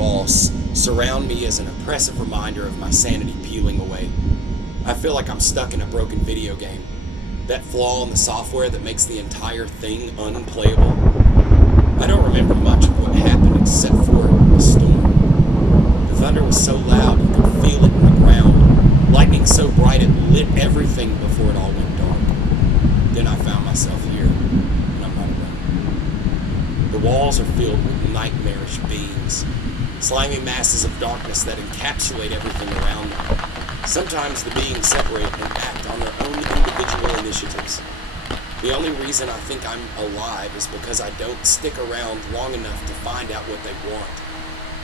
walls surround me as an oppressive reminder of my sanity peeling away. I feel like I'm stuck in a broken video game. That flaw in the software that makes the entire thing unplayable. I don't remember much of what happened except for a storm. The thunder was so loud you could feel it in the ground. Lightning so bright it lit everything before it all went dark. Then I found myself here, and I'm not alone. The walls are filled with nightmarish beings, slimy masses of darkness that encapsulate everything around them. Sometimes the beings separate and act on their own individual initiatives. The only reason I think I'm alive is because I don't stick around long enough to find out what they want.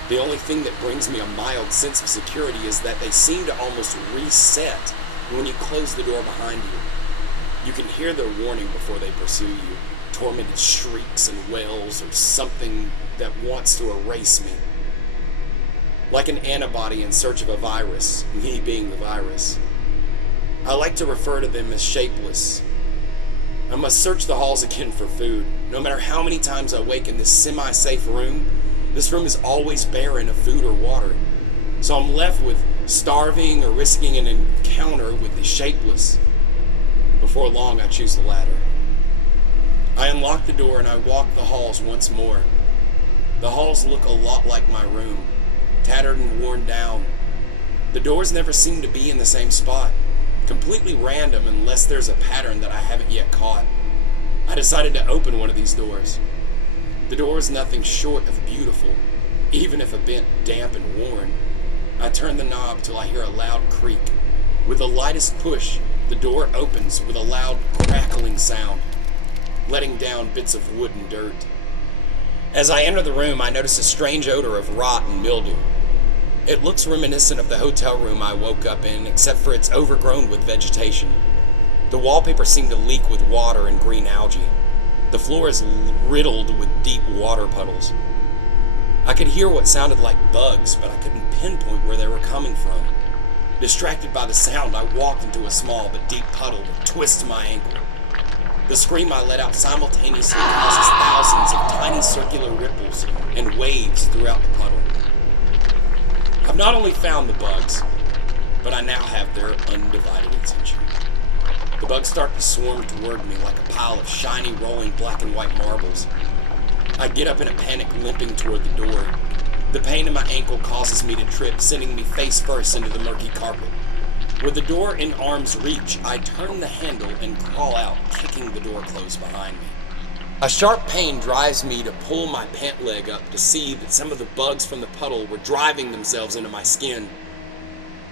The only thing that brings me a mild sense of security is that they seem to almost reset when you close the door behind you. You can hear their warning before they pursue you, tormented shrieks and wails or something that wants to erase me. Like an antibody in search of a virus, me being the virus. I like to refer to them as shapeless. I must search the halls again for food. No matter how many times I wake in this semi-safe room, this room is always barren of food or water. So I'm left with starving or risking an encounter with the shapeless. Before long, I choose the latter. I unlock the door and I walk the halls once more. The halls look a lot like my room, tattered and worn down. The doors never seem to be in the same spot. Completely random unless there's a pattern that I haven't yet caught. I decided to open one of these doors. The door is nothing short of beautiful, even if a bit damp and worn. I turn the knob till I hear a loud creak. With the lightest push, the door opens with a loud crackling sound, letting down bits of wood and dirt. As I enter the room, I notice a strange odor of rot and mildew. It looks reminiscent of the hotel room I woke up in, except for it's overgrown with vegetation. The wallpaper seemed to leak with water and green algae. The floor is riddled with deep water puddles. I could hear what sounded like bugs, but I couldn't pinpoint where they were coming from. Distracted by the sound, I walked into a small but deep puddle that twists my ankle. The scream I let out simultaneously causes thousands of tiny circular ripples and waves throughout the puddle. I've not only found the bugs, but I now have their undivided attention. The bugs start to swarm toward me like a pile of shiny, rolling black and white marbles. I get up in a panic, limping toward the door. The pain in my ankle causes me to trip, sending me face first into the murky carpet. With the door in arm's reach, I turn the handle and crawl out, kicking the door closed behind me. A sharp pain drives me to pull my pant leg up to see that some of the bugs from the puddle were driving themselves into my skin.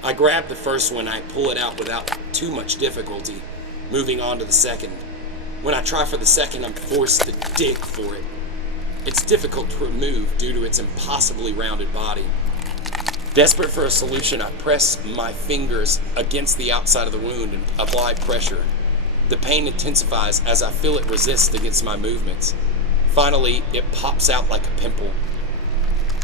I grab the first one, I pull it out without too much difficulty, moving on to the second. When I try for the second, I'm forced to dig for it. It's difficult to remove due to its impossibly rounded body. Desperate for a solution, I press my fingers against the outside of the wound and apply pressure. The pain intensifies as I feel it resist against my movements. Finally, it pops out like a pimple.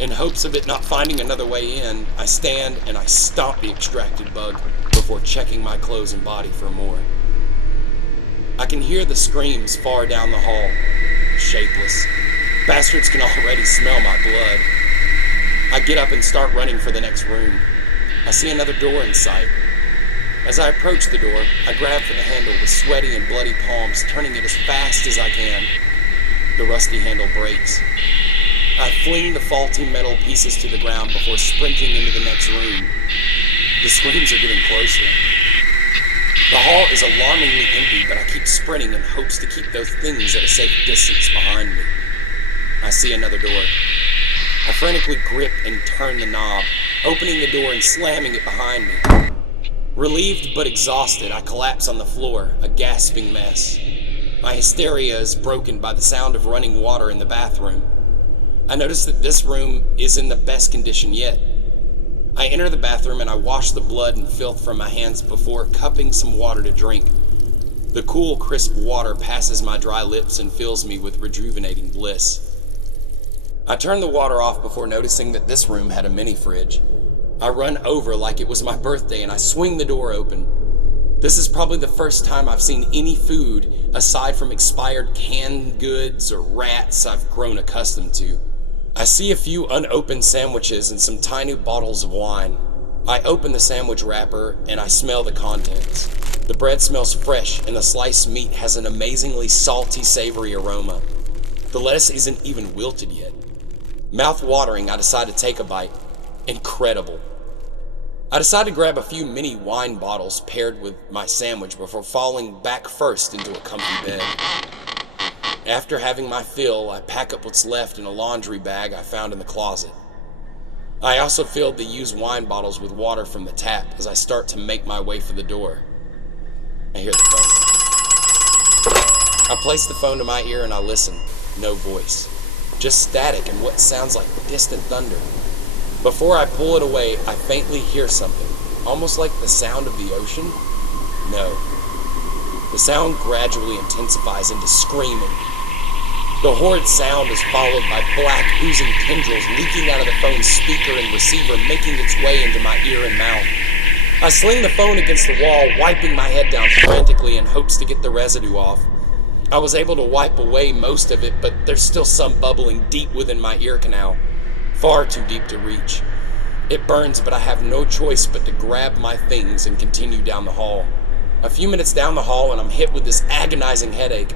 In hopes of it not finding another way in, I stand and I stomp the extracted bug before checking my clothes and body for more. I can hear the screams far down the hall. Shapeless. Bastards can already smell my blood. I get up and start running for the next room. I see another door in sight. As I approach the door, I grab for the handle with sweaty and bloody palms, turning it as fast as I can. The rusty handle breaks. I fling the faulty metal pieces to the ground before sprinting into the next room. The screams are getting closer. The hall is alarmingly empty, but I keep sprinting in hopes to keep those things at a safe distance behind me. I see another door. I frantically grip and turn the knob, opening the door and slamming it behind me. Relieved but exhausted, I collapse on the floor, a gasping mess. My hysteria is broken by the sound of running water in the bathroom. I notice that this room is in the best condition yet. I enter the bathroom and I wash the blood and filth from my hands before cupping some water to drink. The cool, crisp water passes my dry lips and fills me with rejuvenating bliss. I turn the water off before noticing that this room had a mini fridge. I run over like it was my birthday and I swing the door open. This is probably the first time I've seen any food aside from expired canned goods or rats I've grown accustomed to. I see a few unopened sandwiches and some tiny bottles of wine. I open the sandwich wrapper and I smell the contents. The bread smells fresh and the sliced meat has an amazingly salty, savory aroma. The lettuce isn't even wilted yet. Mouth-watering, I decide to take a bite. Incredible. I decide to grab a few mini wine bottles paired with my sandwich before falling back first into a comfy bed. After having my fill, I pack up what's left in a laundry bag I found in the closet. I also filled the used wine bottles with water from the tap as I start to make my way for the door. I hear the phone. I place the phone to my ear and I listen. No voice. Just static and what sounds like distant thunder. Before I pull it away, I faintly hear something, almost like the sound of the ocean. No. The sound gradually intensifies into screaming. The horrid sound is followed by black, oozing tendrils leaking out of the phone's speaker and receiver, making its way into my ear and mouth. I sling the phone against the wall, wiping my head down frantically in hopes to get the residue off. I was able to wipe away most of it, but there's still some bubbling deep within my ear canal. Far too deep to reach. It burns, but I have no choice but to grab my things and continue down the hall. A few minutes down the hall and I'm hit with this agonizing headache.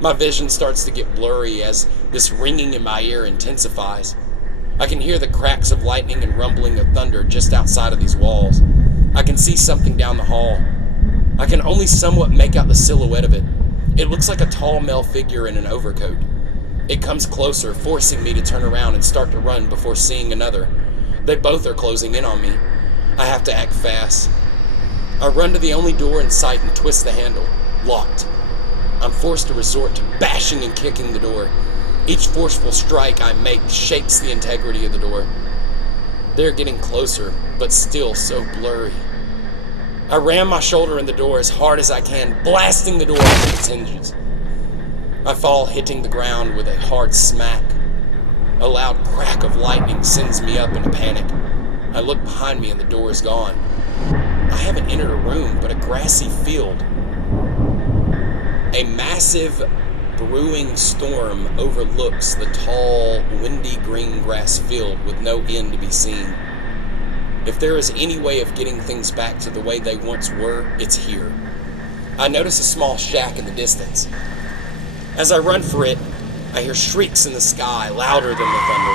My vision starts to get blurry as this ringing in my ear intensifies. I can hear the cracks of lightning and rumbling of thunder just outside of these walls. I can see something down the hall. I can only somewhat make out the silhouette of it. It looks like a tall male figure in an overcoat. It comes closer, forcing me to turn around and start to run before seeing another. They both are closing in on me. I have to act fast. I run to the only door in sight and twist the handle. Locked. I'm forced to resort to bashing and kicking the door. Each forceful strike I make shakes the integrity of the door. They're getting closer, but still so blurry. I ram my shoulder in the door as hard as I can, blasting the door off its hinges. I fall, hitting the ground with a hard smack. A loud crack of lightning sends me up in a panic. I look behind me and the door is gone. I haven't entered a room, but a grassy field. A massive brewing storm overlooks the tall, windy green grass field with no end to be seen. If there is any way of getting things back to the way they once were, it's here. I notice a small shack in the distance. As I run for it, I hear shrieks in the sky, louder than the thunder.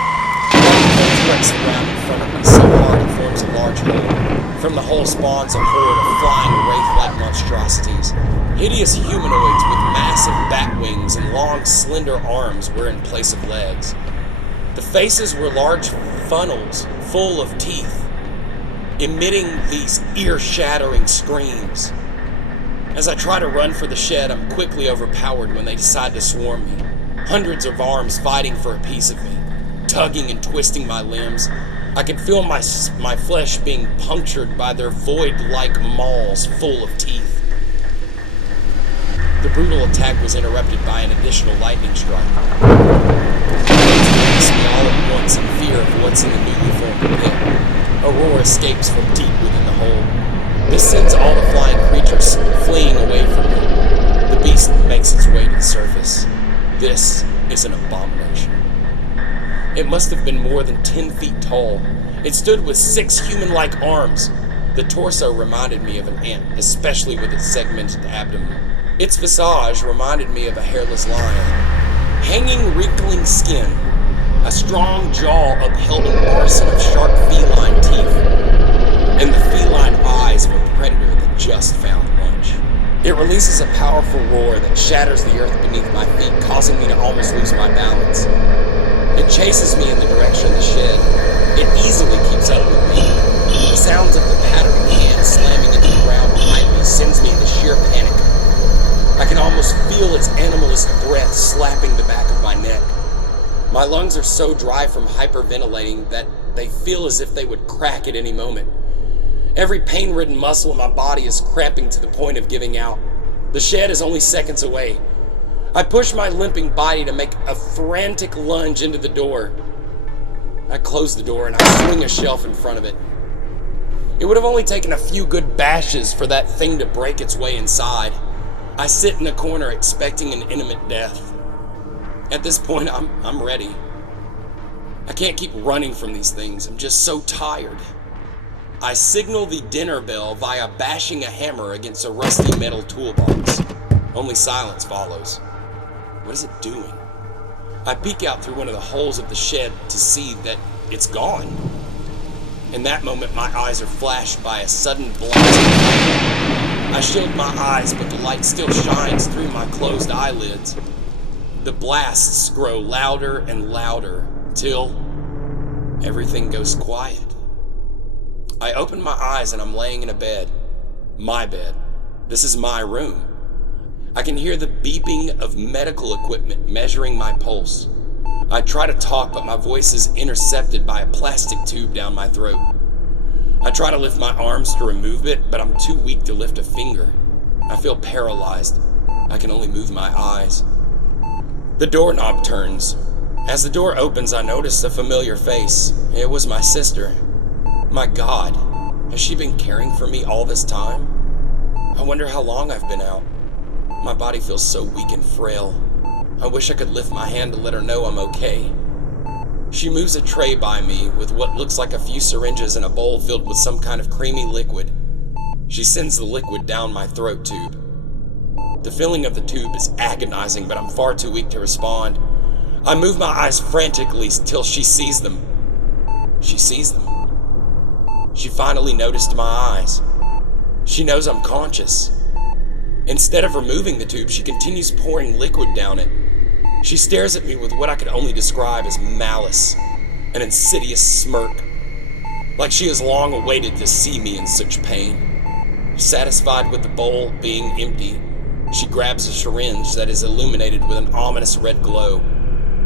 Lightning strikes the ground in front of me so hard it forms a large hole. From the hole spawns a horde of flying wraith-like monstrosities. Hideous humanoids with massive bat wings and long, slender arms were in place of legs. The faces were large funnels full of teeth, emitting these ear-shattering screams. As I try to run for the shed, I'm quickly overpowered when they decide to swarm me. Hundreds of arms fighting for a piece of me, tugging and twisting my limbs. I can feel my flesh being punctured by their void-like maws full of teeth. The brutal attack was interrupted by an additional lightning strike. It me all at once in fear of what's in the newly formed pit. A roar escapes from deep within the hole. This sends all the flying creatures fleeing away from me. The beast makes its way to the surface. This is an abomination. It must have been more than 10 feet tall. It stood with 6 human-like arms. The torso reminded me of an ant, especially with its segmented abdomen. Its visage reminded me of a hairless lion. Hanging, wrinkling skin. A strong jaw upheld an arsenal of sharp feline teeth. And the feline eyes of a predator that just found lunch. It releases a powerful roar that shatters the earth beneath my feet, causing me to almost lose my balance. It chases me in the direction of the shed. It easily keeps up with me. The sounds of the pattering hands slamming into the ground behind me sends me into sheer panic. I can almost feel its animalistic breath slapping the back of my neck. My lungs are so dry from hyperventilating that they feel as if they would crack at any moment. Every pain-ridden muscle in my body is cramping to the point of giving out. The shed is only seconds away. I push my limping body to make a frantic lunge into the door. I close the door and I swing a shelf in front of it. It would have only taken a few good bashes for that thing to break its way inside. I sit in a corner expecting an imminent death. At this point, I'm ready. I can't keep running from these things. I'm just so tired. I signal the dinner bell via bashing a hammer against a rusty metal toolbox. Only silence follows. What is it doing? I peek out through one of the holes of the shed to see that it's gone. In that moment, my eyes are flashed by a sudden blast. I shield my eyes, but the light still shines through my closed eyelids. The blasts grow louder and louder, till everything goes quiet. I open my eyes and I'm laying in a bed. My bed. This is my room. I can hear the beeping of medical equipment measuring my pulse. I try to talk, but my voice is intercepted by a plastic tube down my throat. I try to lift my arms to remove it, but I'm too weak to lift a finger. I feel paralyzed. I can only move my eyes. The doorknob turns. As the door opens, I notice a familiar face. It was my sister. My God, has she been caring for me all this time? I wonder how long I've been out. My body feels so weak and frail. I wish I could lift my hand to let her know I'm okay. She moves a tray by me with what looks like a few syringes and a bowl filled with some kind of creamy liquid. She sends the liquid down my throat tube. The feeling of the tube is agonizing, but I'm far too weak to respond. I move my eyes frantically till she sees them. She sees them. She finally noticed my eyes. She knows I'm conscious. Instead of removing the tube, she continues pouring liquid down it. She stares at me with what I could only describe as malice, an insidious smirk, like she has long awaited to see me in such pain. Satisfied with the bowl being empty, she grabs a syringe that is illuminated with an ominous red glow.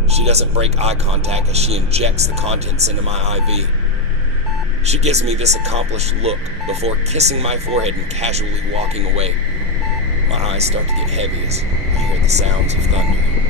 She doesn't break eye contact as she injects the contents into my IV. She gives me this accomplished look before kissing my forehead and casually walking away. My eyes start to get heavy as I hear the sounds of thunder.